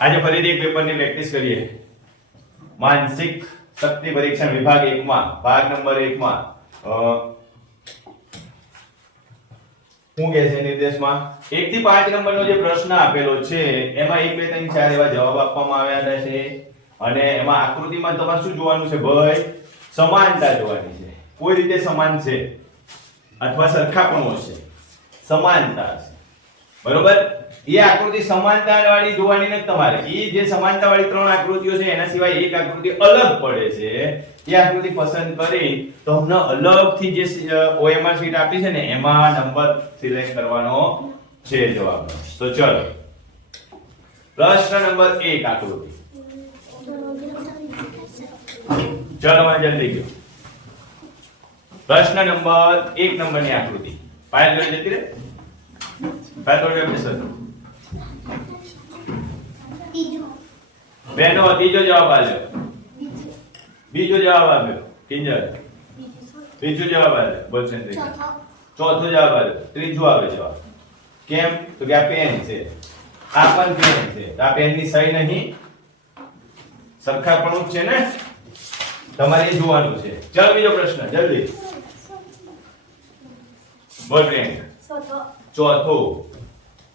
આજે ફરીથી એક પેપરની પ્રેક્ટિસ કરીએ. માનસિક શક્તિ પરીક્ષણ વિભાગ 1 માં ભાગ નંબર 1 માં શું કહે છે નિર્દેશમાં 1 થી 5 નંબરનો જે પ્રશ્ન આપેલો છે એમાં 1 2 3 4 એવા જવાબ આપવામાં આવ્યા છે અને એમાં આકૃતિમાં તમારે શું જોવાનું છે ભાઈ? સમાનતા જોવાની છે. કોઈ રીતે સમાન છે અથવા સરખાપણું હશે, સમાનતા હશે. બરોબર? એ આકૃતિ સમાનતા વાળી જોવાની નથી તમારે. એ જે સમાનતા વાળી 3 આકૃતિઓ છે એના સિવાય એક આકૃતિ અલગ પડે છે. એ આકૃતિ પસંદ કરી તો અમને અલગથી જે OMR શીટ આપી છે ને એમાં નંબર સિલેક્ટ કરવાનો છે જવાબ. તો ચલો પ્રશ્ન નંબર 1 આકૃતિ. ચલો મને જલ્દી ગયો. પ્રશ્ન નંબર 1 નંબરની આકૃતિ. ફાઇલ જોઈ જતી રે. ફાઇલ જોઈ બેસો. બેનો ત્રીજો જવાબ આલ્યો. બીજો જવાબ આપ્યો. કિંજલ. ત્રીજો જવાબ આલ્યો. બોલ ચંદ્રિકા. ચોથો જવાબ આલ્યો. ત્રીજો આવે જવાબ. કેમ? તો કે આ પેન છે. આ પણ પેન છે. આ પેનની સહી નહીં. સરખાપણું જ છે ને? તમારે જોવાનું છે. ચાલ બીજો પ્રશ્ન જલ્દી. બોલ પ્રિયંકા. ચોથો.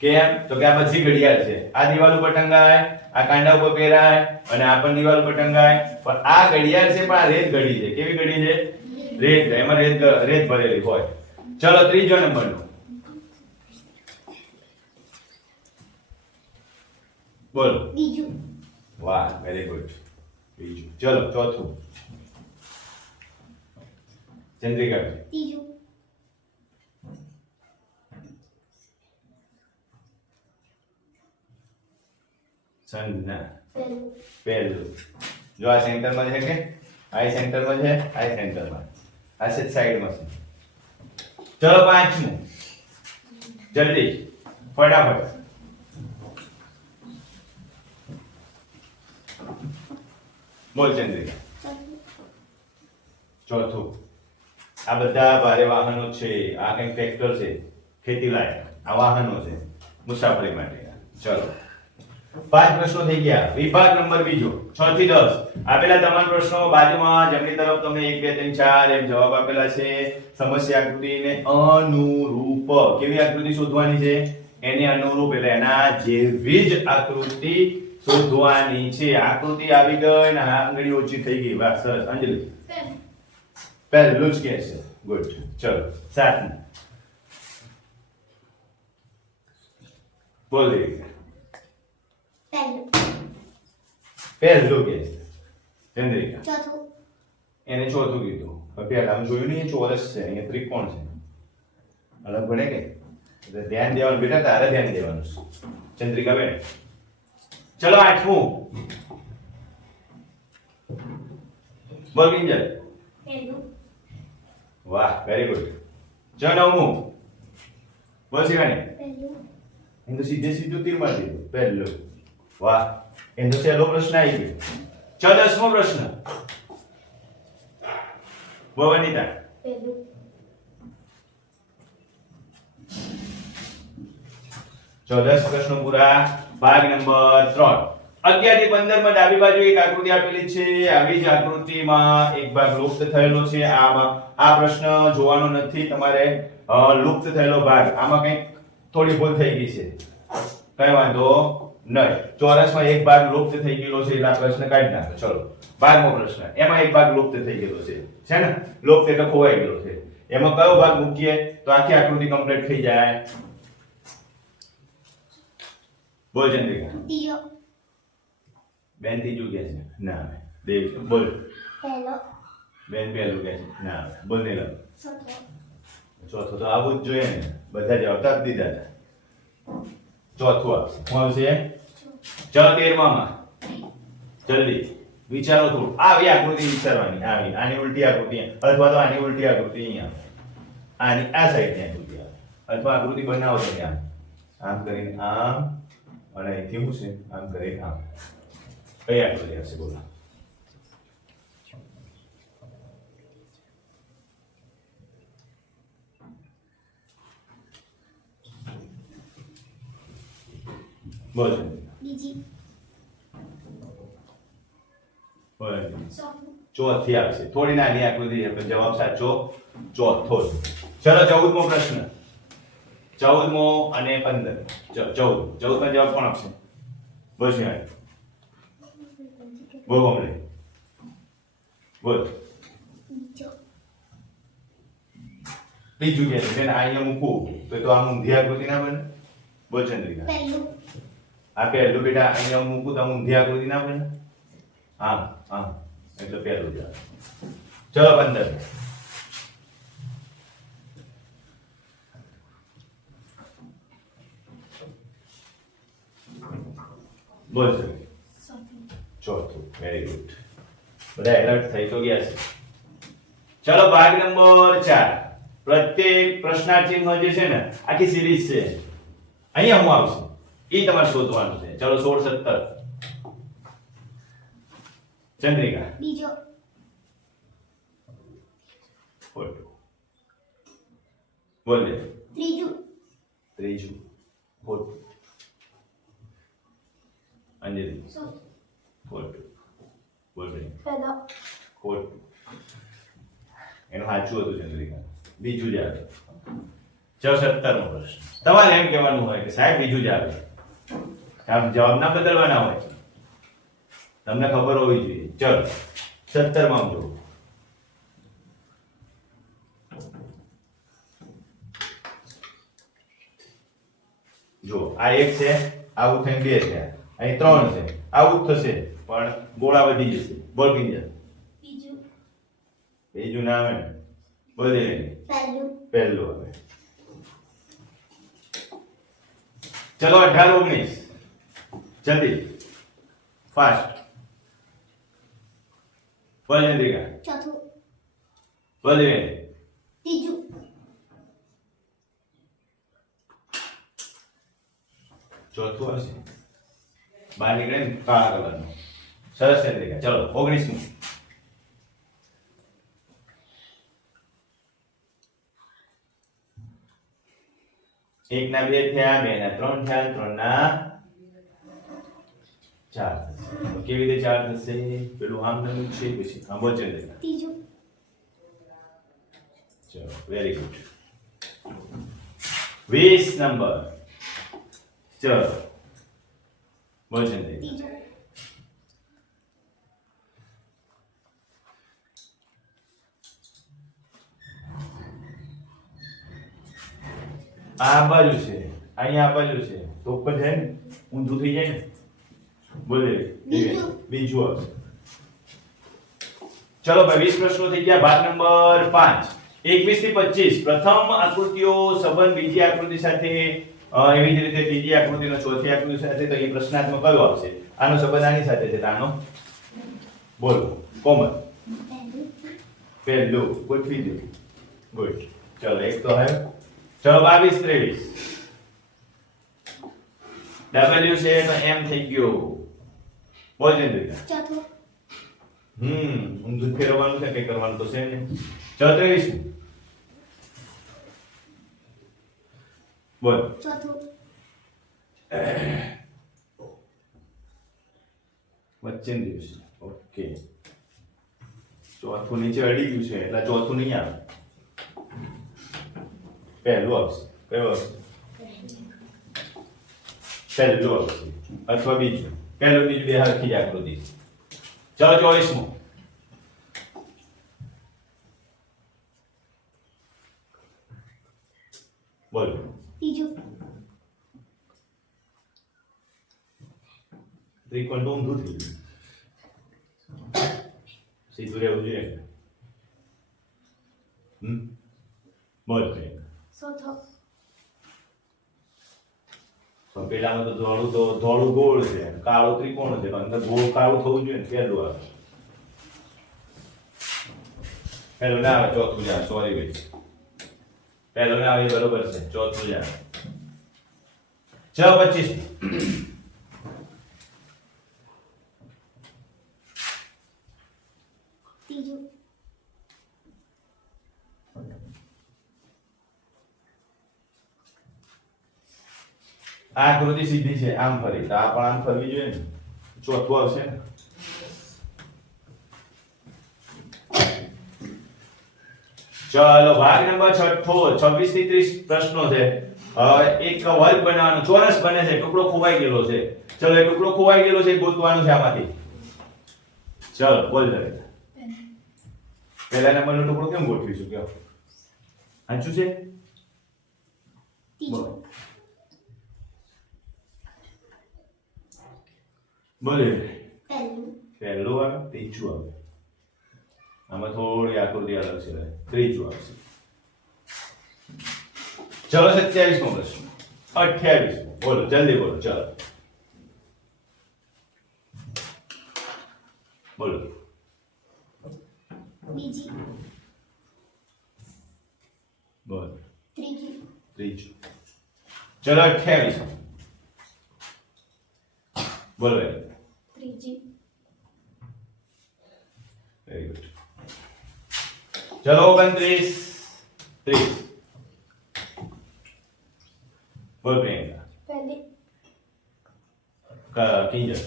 કેમ? તો કે આ બધી ઘડિયાળ છે. આ દિવાલ ઉપર ટંગાય, આ કાંડા ઉપર પહેરાય અને આ પણ દિવાલ ઉપર ટંગાય. પણ આ ઘડિયાળ છે પણ આ રેત ઘડી છે. કેવી ઘડી છે? રેત. એમાં રેત ભરેલી હોય. ચલો ત્રીજો નંબરનો. બોલો. બીજું. વાહ, વેરી ગુડ. બીજું. ચલો ચોથું. ચંદ્રિકા. ત્રીજું. સંજ્ઞા. પહેલું. પહેલું. જો આ સેન્ટરમાં છે કે આ સેન્ટરમાં છે, આ સેન્ટરમાં, આ છે સાઈડમાં છે. ચલો પાંચમું. જલ્દી ફટાફટ. બોલ ચંદ્રિકા. ચોથું. આ બધા ભારે વાહનો છે. આ કંઈક ટ્રેક્ટર છે, ખેતી લાયક. આ વાહનો છે મુસાફરી માટેના. ચલો 5 પ્રશ્નો થઈ ગયા. વિભાગ નંબર બીજો 6 થી 10. આપેલા તમામ પ્રશ્નો બાજુમાં જમણી તરફ તમને 1 2 3 4 એમ જવાબ આપેલા છે. સમસ્યા આકૃતિને અનુરૂપ કેવી આકૃતિ શોધવાની છે? એને અનુરૂપ એટલે એના જેવી જ આકૃતિ શોધવાની છે. આકૃતિ આવી ગઈ ને આંગળી ઓછી થઈ ગઈ. વાહ સરસ. અંજલિ પહેલું જ કે છે. ગુડ. ચલો 7. બોલ દેવી. પહેલું. પહેલું કે છે ચંદ્રિકા. ચોથું. એને ચોથું કીધું. પહેલા આમ જોયું નહીં, ચોરસ છે, અહીંયા ત્રિકોણ છે. અલગ પડે કે? એટલે ધ્યાન દેવાનું બેટા, તારે ધ્યાન દેવાનું છે. ચંદ્રિકા બેન. ચલો 8મું. બોલ કિંજલ. પહેલું. વાહ, વેરી ગુડ. ચલો 9મું. બોલ શિવાની. પહેલું. એને તો સીધે સીધું તીર મારી દીધું. પહેલું. વાહ, એનો તો સહેલો પ્રશ્ન આવી ગયો. ચલો 10મો પ્રશ્ન. બોલ વનિતા. પહેલું. ચલો 10 પ્રશ્નો પૂરા. ભાગ નંબર 3. 11 થી 15 માં ડાબી બાજુ એક આકૃતિ આપેલી છે. આવી જ આકૃતિમાં એક ભાગ લુપ્ત થયેલો છે. આ પ્રશ્ન જોવાનો નથી તમારે. લુપ્ત થયેલો ભાગ, આમાં કંઈક થોડી ભૂલ થઈ ગઈ છે. કઈ વાંધો નહીં. ચોરસમાં એક ભાગ લુપ્ત થઈ ગયેલો છે એટલે આ પ્રશ્ન કાઢી નાખો. ચલો 12મો પ્રશ્ન. એમાં એક ભાગ લુપ્ત થઈ ગયેલો છે ને? લુપ્ત એટલે ખોવાઈ ગયેલો છે. એમાં કયો ભાગ મૂકીએ તો આખી આકૃતિ કમ્પ્લીટ થઈ જાય? બોલ ચંદ્રિકા. ત્રીજો. બેન ત્રીજું કે છે. ના આવે. દેવ બોલ. પહેલો. બેન પહેલું કે છે. ના આવે. બોલ નીલમ. ચોથો. ચોથું તો આવું જ જોઈએ ને. બધા જવાબ તો આપી દીધા હતા. ચોથું આવશે. શું આવશે? ચલો 13માં. જલ્દી વિચારો થોડું. આવી આકૃતિ વિચારવાની. આવી આની ઉલટી આકૃતિ અથવા તો આની ઉલટી આકૃતિ અહીંયા. આની આ સાઈડની આકૃતિ આવે. અથવા આકૃતિ બનાવો તો આમ આમ કરીને આમ અને અહીંથી શું છે? આમ કરીને આમ. કઈ આકૃતિ આવશે બોલો? બોલ. બીજી. બોલો ચોથું ચોથી આવશે થોડી નાની આકૃતિ છે પણ જવાબ સાચો ચોથો છે ચલો 14મો પ્રશ્ન 14મો અને 15 14 માં જવાબ કોણ આપશે બોલ શિવાય બોલ કોમલે બોલ બીજો બીજું કે છે ને અહીંયા મૂકવું તો આમ ઊંધી આકૃતિ ના બને બોલ ચંદ્રિકા પહેલું આ પહેલું બેટા અહીંયા મૂકું તો આમ ઊંધી આકૃતિ ના બને આમ આમ એટલે પહેલું જવાબ ચલો 15 બોલ સર ચોથું ચોથું વેરી ગુડ બધા એલર્ટ થઈ તો ગયા છે ચલો ભાગ નંબર 4 પ્રત્યેક પ્રશ્નાર્થ ચિહ્ન જે છે ને આખી સિરીઝ છે અહીંયા હું આવશે એ તમારે શોધવાનું છે ચલો 16 17 ચંદ્રિકા બીજો ખોટું બોલ દે ત્રીજું ત્રીજું ખોટું અંજલિ ચોથું ખોટું બોલ દે પહેલો ખોટું એનું સાચું હતું ચંદ્રિકા બીજું જ આવે ચલો 17મો પ્રશ્ન તમારે એમ કહેવાનું હોય કે સાહેબ બીજું જ આવે આપ જવાબ ના બદલવાના હોય તમને ખબર હોવી જોઈએ ચલો 17માં જો જો આ એક છે આવું થઈને બે છે અહીં 3 છે આવું જ થશે પણ ગોળા વધી જશે બોલ કિંજલ બીજું બીજું ના આવે ને બોલ દે પહેલું પહેલું આવે ચલો 18 19 જલ્દી ફાસ્ટ બોલ ચંદ્રિકા ચોથું બોલ દે ત્રીજું ચોથું આવશે બહાર નીકળે ને કાળા કલરનું સરસ ચંદ્રિકા ચલો 19મું એક ના બે થયા બે ના ત્રણ થયા ત્રણ ના ચાર તો કેવી રીતે ચાર થશે પેલું આમ નંબર છે પછી આમ વચ્ચે દેખાય ત્રીજું ચલો વેરી ગુડ 20 નંબર ચલો વચ્ચે દેખાય ત્રીજું આ બાજુ છે અહીંયા આ બાજુ છે તો ઉપર જાય ને ઊંધું થઈ જાય ને બોલે બીજું. બીજું આવશે ચલો ભાઈ 20 પ્રશ્નો થઈ ગયા ભાગ નંબર 5 21 થી 25 પ્રથમ આકૃતિઓ સંબંધ બીજી આકૃતિ સાથે એવી જ રીતે ત્રીજી આકૃતિનો ચોથી આકૃતિ સાથે તો એ પ્રશ્નાર્થમાં કયો આવશે આનો સંબંધ આની સાથે છે તો આનો બોલો કોમન પહેલું પહેલું ગોઠવી દો ગુડ ચલો એક તો હે ચલો 22 23 W છે તો M થઈ ગયો બોલ ચંદ્રિકા ચોથું ઊંધું ફેરવવાનું છે કઈ કરવાનું તો છે ને 34 બોલ ચોથું વચ્ચે દિવસ ઓકે ચોથું નીચે અડી ગયું છે એટલે ચોથું નહીં આવે પહેલું આવશે કયું આવશે પહેલું આવશે અથવા બીજું પહેલું બીજું બે હરખી જ આકૃતિ ચલો 24મો બોલો ત્રીજું ત્રિકોણ તો ઊંધું થઈ ગયું સીધું રહેવું જોઈએ બોલ કઈ ચોથો પણ પેલામાં તો ધોળું ગોળ છે કાળું ત્રિકોણ છે અંદર ગોળ કાળું થવું જોઈએ ને પહેલું આવે પહેલું ના આવે ચોથું જ આવે સોરી ભાઈ પહેલું ના આવે એ બરોબર છે ચોથું જ આવે 6 25 ત્રીજું આ આકૃતિ સીધી છે આમ ફરી તો આ પણ આમ ફરવી જોઈએ ને ચોથું આવશે ને ચાલો ભાગ નંબર 6 26 થી 30 પ્રશ્નો છે એક વર્ગ બનાવવાનો ચોરસ બને છે ટુકડો ખોવાઈ ગયેલો છે ચલો એ ટુકડો ખોવાઈ ગયેલો છે ગોતવાનો છે આમાંથી ચલો બોલ દે પહેલા નંબરનો ટુકડો કેમ ગોઠવીશું કયો સાચું છે ત્રીજું બોલે પહેલું પહેલું આવે ત્રીજું આવે આમાં થોડી આકૃતિ અલગ છે ત્રીજું આવશે ચલો 27મો પ્રશ્ન 28મો બોલો જલ્દી બોલો ચાલો બોલો બીજી બોલો ત્રીજી ત્રીજું ચલો 28મો બોલો ત્રીજી વેરી ગુડ ચલો 29 30 બોલ પ્રિયંકા પહેલી કિંજલ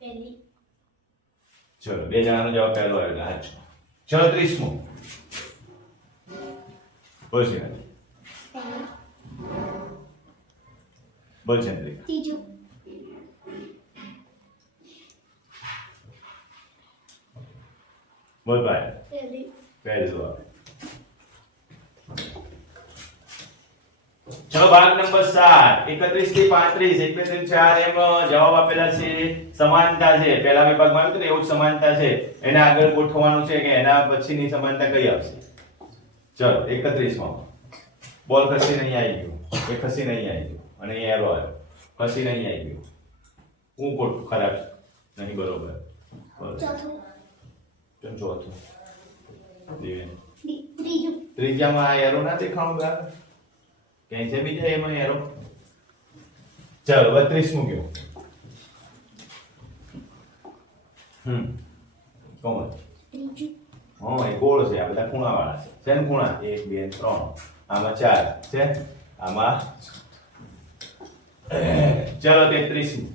પહેલી ચલો બે જણાનો જવાબ પહેલો આવ્યો હાચો ચલો 30મો બોલ શિવાજી પહેલી બોલ ચંદ્રિકા ત્રીજું બોલ ભાઈ પહેલી પહેલું આવે ચલો ભાગ નંબર 7 31 થી 35 1 2 3 4 એમ જવાબ આપેલા છે સમાનતા છે પહેલા વિભાગમાં આવ્યું હતું ને એવું જ સમાનતા છે એને આગળ ગોઠવવાનું છે કે એના પછીની સમાનતા કઈ આવશે ચલો 31માં બોલ ખસી નહીં આવી ગયું એ ખસી નહીં આવી ગયું અને એ એરો આવ્યો ખસી નહીં આવી ગયું હું ખોટું ખરાબ નહીં બરોબર ચોથું કેમ ચોથું દિવ્ય ત્રીજું ત્રીજામાં આ એરો ના દેખાણું ગાર ક્યાંય છે બીજા એમાં એરો ચાલો 32 મૂક્યો કોણ ત્રીજું હા એ ગોળ છે આ બધા ખૂણા વાળા છે શેન ખૂણા 1 2 3 આમાં 4 છે આમાં ચાલો 33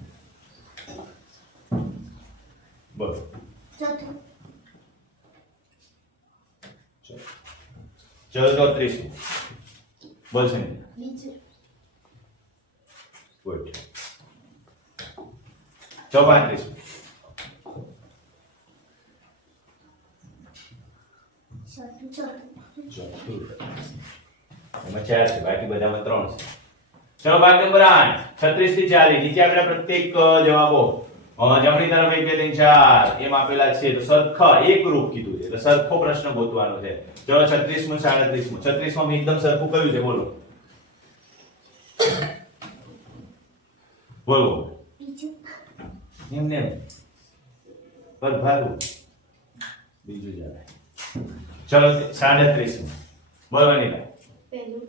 બસ ચોથું ચલો 34 બોલ છે બીજું ગુડ 35 ચોથું એમાં 4 છે બાકી બધામાં 3 છે ચલો ભાગ નંબર 8 36 થી 40 નીચે આપેલા પ્રત્યેક જવાબો જમણી તરફ 1 2 3 4 એમ આપેલા છે તો સરખા એકરૂપ કીધું છે તો સરખો પ્રશ્ન ગોતવાનો છે ચલો 36મો 37મો 36માં એકદમ સરખું કયું છે બોલો બોલો બીજું એમને પર ભારું બીજું જાય ચલો 37મો બોલો નીલા પહેલું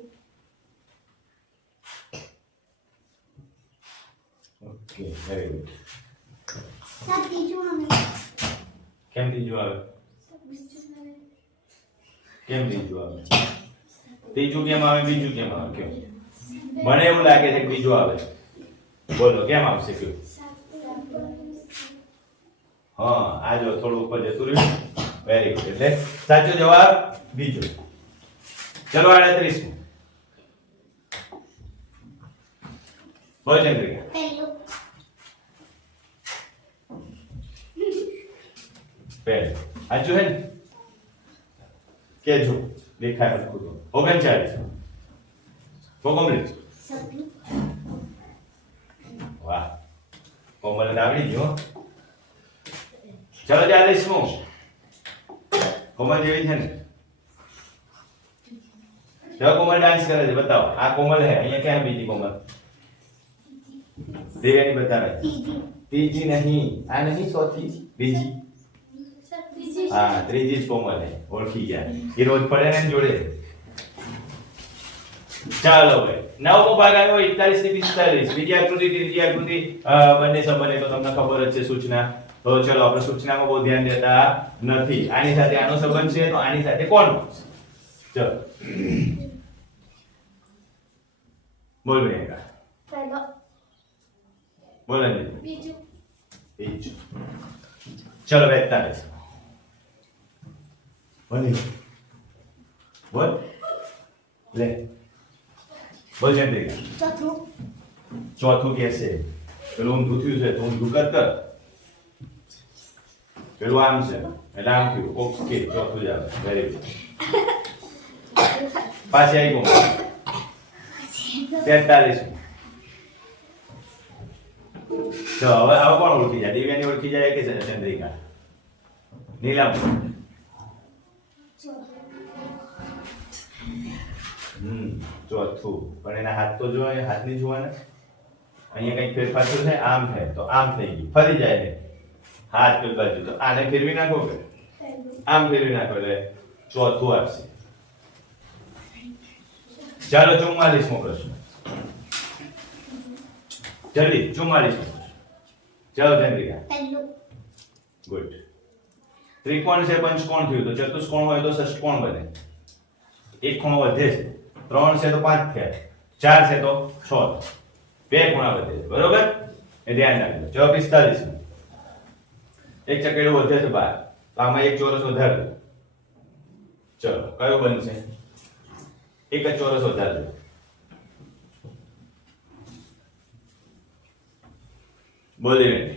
ઓકે વેરી ગુડ ત્રીજું આવે કેમ ત્રીજું આવે કેમ ત્રીજું આવે ત્રીજું કેમ આવે બીજું કેમ આવે કેમ મને એવું લાગે છે કે બીજું આવે બોલો કેમ આવશે કયો હા આ જો થોડું ઉપર જતું રહ્યું વેરી ગુડ એટલે સાચો જવાબ બીજો ચલો 38 બોલ ચંદ્રિકા પહેલું પહેલું સાચું હે ને કેજો દેખાય હરખું તો 39 કોમલ સભ્યું વાહ કોમલ આવડી ગયો ચલો 40મો કોમલ જેવી છે ને જો કોમલ ડાન્સ કરે છે બતાવો આ કોમલ હે અહીંયા ક્યાં બીજી કોમલ દેવાની બતાવે ત્રીજી ત્રીજી નહીં આ નહીં ચોથી બીજી હા ત્રીજી જ કોમલ હે ઓળખી ગયા એ રોજ પડે ને એની જોડે ચાલો ભાઈ નવમો ભાગ આવ્યો 41 થી 45 બીજી આકૃતિ ત્રીજી આકૃતિ બંને સંબંધે તો તમને ખબર જ છે સૂચના તો ચલો આપણે સૂચનામાં બહુ ધ્યાન દેતા નથી આની સાથે આનો સંબંધ છે તો આની સાથે કોનો ચલો બોલ પ્રિયંકા પહેલો બોલ અંજલિ બીજું ઇંચ. ચલો 42. બની બોલ લે બોલ જલ્દી. ચોથું. ચોથું કે છે પેલું ઊંધું થયું છે તો ઊંધું કર. પેલું આમ છે એટલે આમ થયું. ઓકે ચોથું જ આવે. Very good. પાછી આવી ગયું 43. તો હવે કોણ ઓળખી જાય? દિવ્યાની ઓળખી જાય કે ચંદ્રિકા? નીલમ. ચોથું. પણ એના હાથ તો જો હાથ ની જોવાના. અહીંયા કઈ ફેરફાર તો છે. આમ થાય તો આમ થઈ ગયું. ફરી જાય ને હાથ પેલી બાજુ તો આને ફેરવી નાખો કે આમ ફેરવી નાખો એટલે ચોથું આવશે. ચાલો 44મો પ્રશ્ન. જલ્દી 44મો પ્રશ્ન. ચાલો ચંદ્રિકા. પહેલું. ગુડ. ત્રિકોણ છે પંચકોણ થયું તો ચતુષ્કોણ હોય તો ષષ્ઠકોણ બને. એક ખૂણો વધે છે. 3 છે તો 5 થયા. 4 છે તો 6. બે ખૂણા વધે છે. બરોબર? એ ધ્યાન રાખજો. જવાબ 45. એક ચકેડું વધે છે 12. તો આમાં એક ચોરસ વધારે. ચલો કયો બનશે? એક જ ચોરસ વધારે. બોલ દેવેન્દ્ર.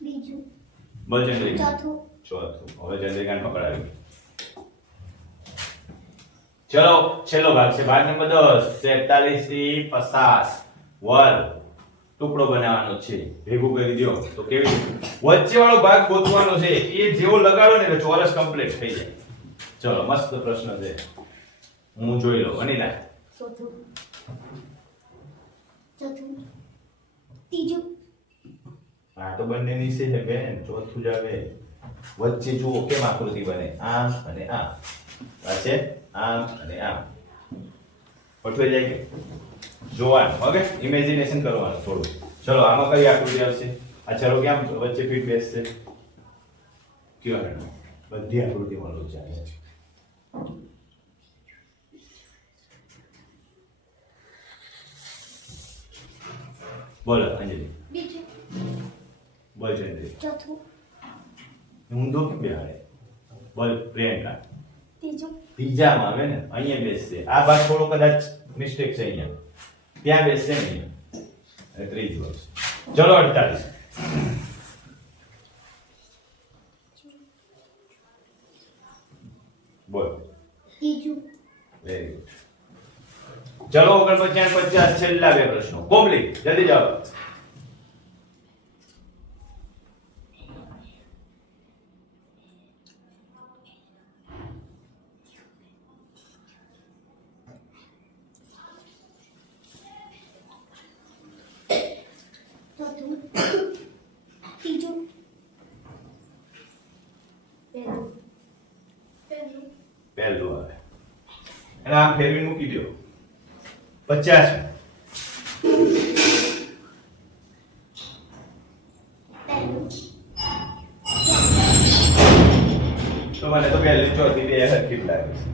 બીજું. બોલ ચંદ્રિકા. ચોથું. ચોથું. હવે ચંદ્રિકાને પકડાવી. ચલો છેલ્લો ભાગ છે. ભાગ નંબર 10. 43 થી 50 વર્ગ ટુકડો બનાવવાનો છે. ભેગું કરી દો તો કેવી રીતે? વચ્ચે વાળો ભાગ ગોતવાનો છે. એ જેવો લગાડો ને એટલે ચોરસ કમ્પ્લીટ થઈ જાય. ચલો મસ્ત પ્રશ્ન છે. હું જોઈ લઉં. અનિલા. ચોથું. ચોથું. ત્રીજું. આ તો બંને નીચે છે બેન. ચોથું જ આવે. વચ્ચે જુઓ કેમ આકૃતિ બને. આમ અને આમ. આ છે આમ અને આમ. પટવાઈ જાય કે જોવાનું. ઓકે ઇમેજિનેશન કરવાનું થોડું. ચલો આમાં કઈ આકૃતિ આવશે? આ ચલો કેમ વચ્ચે ફીટ બેસશે? કયો હેડ બધી આકૃતિમાં લોચા છે. બોલો અંજલિ. બીજું. બોલ ચંદ્રી. ચોથું. ઊંધો કેમ બેહાડે? બોલ પ્રિયંકા. ત્રીજું. ત્રીજામાં આવે ને અહીંયા બેસશે. આ ભાગ થોડો કદાચ મિસ્ટેક છે અહીંયા. ત્યાં બેસશે ને અહીંયા. અને ત્રીજું આવશે. ચલો 48. બોલ. ત્રીજું. Very good. ચલો 49 50 છેલ્લા બે પ્રશ્નો. કોમ્પ્લીટ. જલ્દી જાઓ. ચોથું. ત્રીજું. પહેલું. પહેલું આવે. અને આમ ફેરવી મૂકી દો. 50. પહેલું. તો મને તો પહેલી ચોથી બે હરખી જ લાગે છે.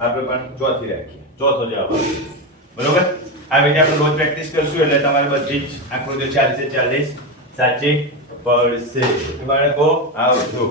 આપણે પણ ચોથી રાખીએ. ચોથો જવાબ આવશે. બરોબર? આ વિડિયો આપણે રોજ પ્રેક્ટિસ કરશું એટલે તમારે બધી જ આકૃતિઓ 40 40 સાચી પડશે. બાળકો આવજો.